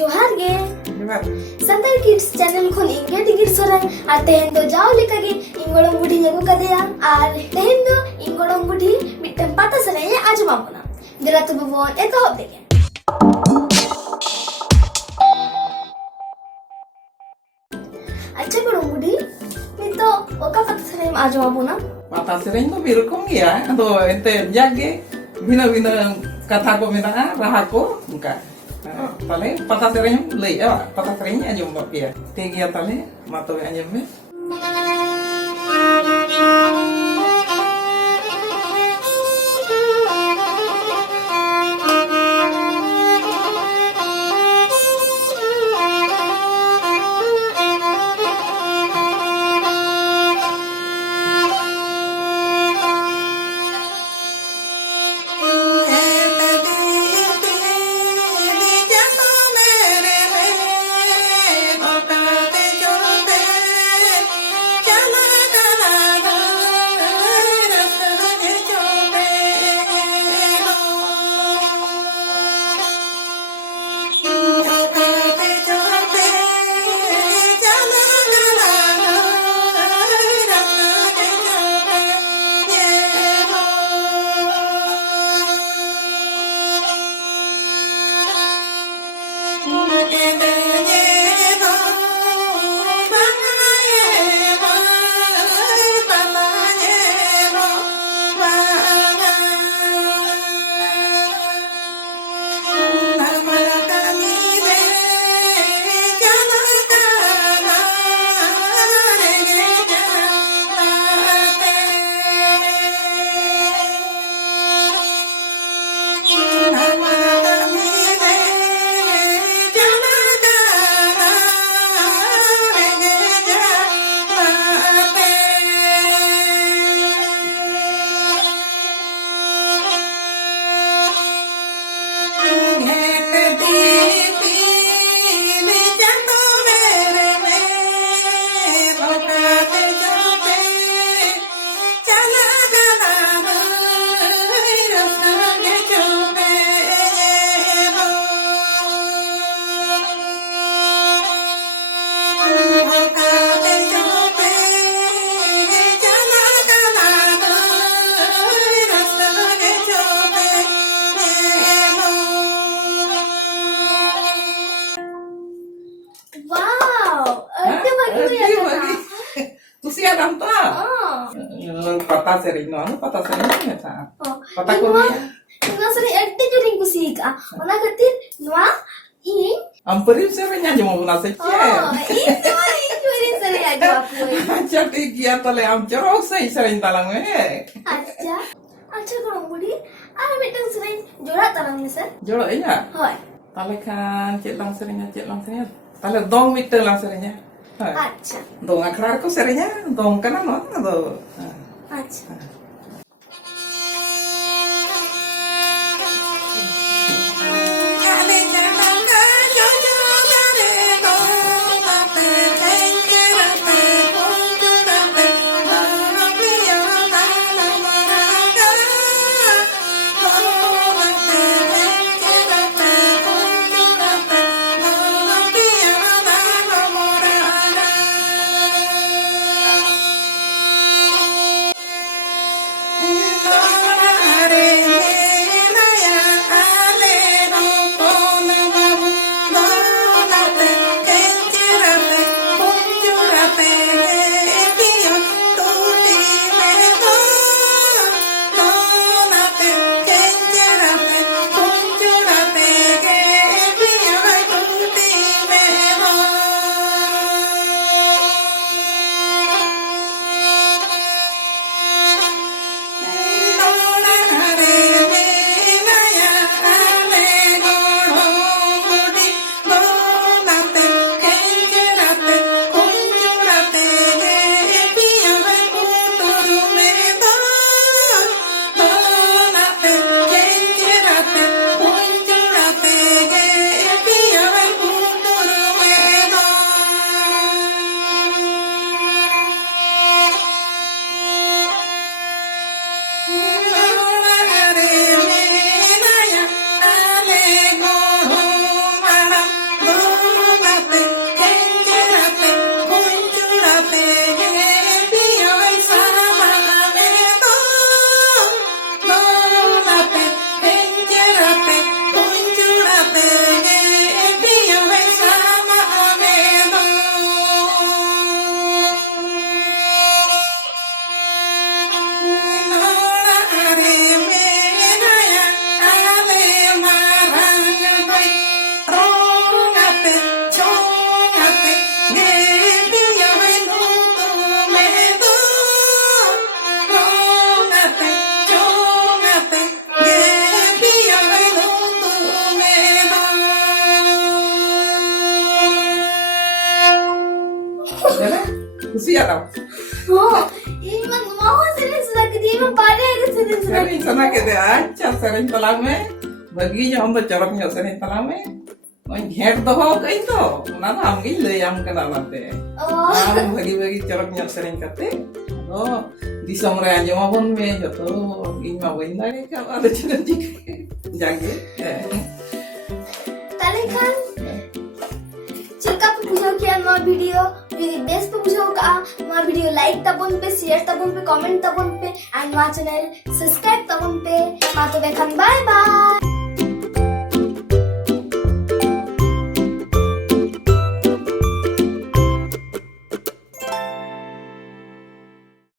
जोहार गे Gimana? संदर kids channel खोल इंगे टिकट सोराय आर तेहेन दो जाओ लेका गे इंगोड़म बुढ़ी ᱧᱮᱜᱩ ᱠᱟᱫᱮᱭᱟ आर तेहेन दो इंगोड़म बुढ़ी मिटन पाता सराय आजमा बोना देला तो बोन एतोहब देगे अच्छा गोड़म बुढ़ी नितो ओका पाता सराय आजमा बोना Mata sering tuh biru kong ya, atau ente jage, bina kata ko mina, raha ko, buka. Tale, patah sering lei ya, patah seringnya aja mbak ya. Tiga tale, mata aja me. वाव अड्डे बगी या Tuh sih ada tuh. Patah sering no, patah sering ya sa. Patah kurnia. इना सरी अड्डे जोरिंग कुसीका ओना खातिर नवा इ Amperin seringnya aja mau nasi Oh, itu ini sering aja aku. Jadi kia tale am cerok sering talang अच्छा अच्छा kalau budi ada mitang sering jorak tarang nih sir Jolo iya. Hoi Tale kan cek lang seringnya. Tale dong miteng lang seringnya. अच्छा Dong akrar ko seringnya, dong kanan no atau. अच्छा Jadi, kusiat tau. Oh, ini mah mau sering sudah kedua pada ada sering sudah. Sering sana kita aja sering pelame. Baginya untuk coroknya sering pelame. Ngher doh kayak itu. Nana ambil yang kena nanti. Oh, Bagi-bagi coroknya sering kate. Oh, di somre aja maupun me jatuh. Ini mau ini kalau ada janji. Janji. tadi kan चिरका पूछो कि मा video base पे पूछो का मा video like तबन पे share तबन पे comment तबन पे एंड मा चैनल सब्सक्राइब तबन पे मा तो देखन बाय बाय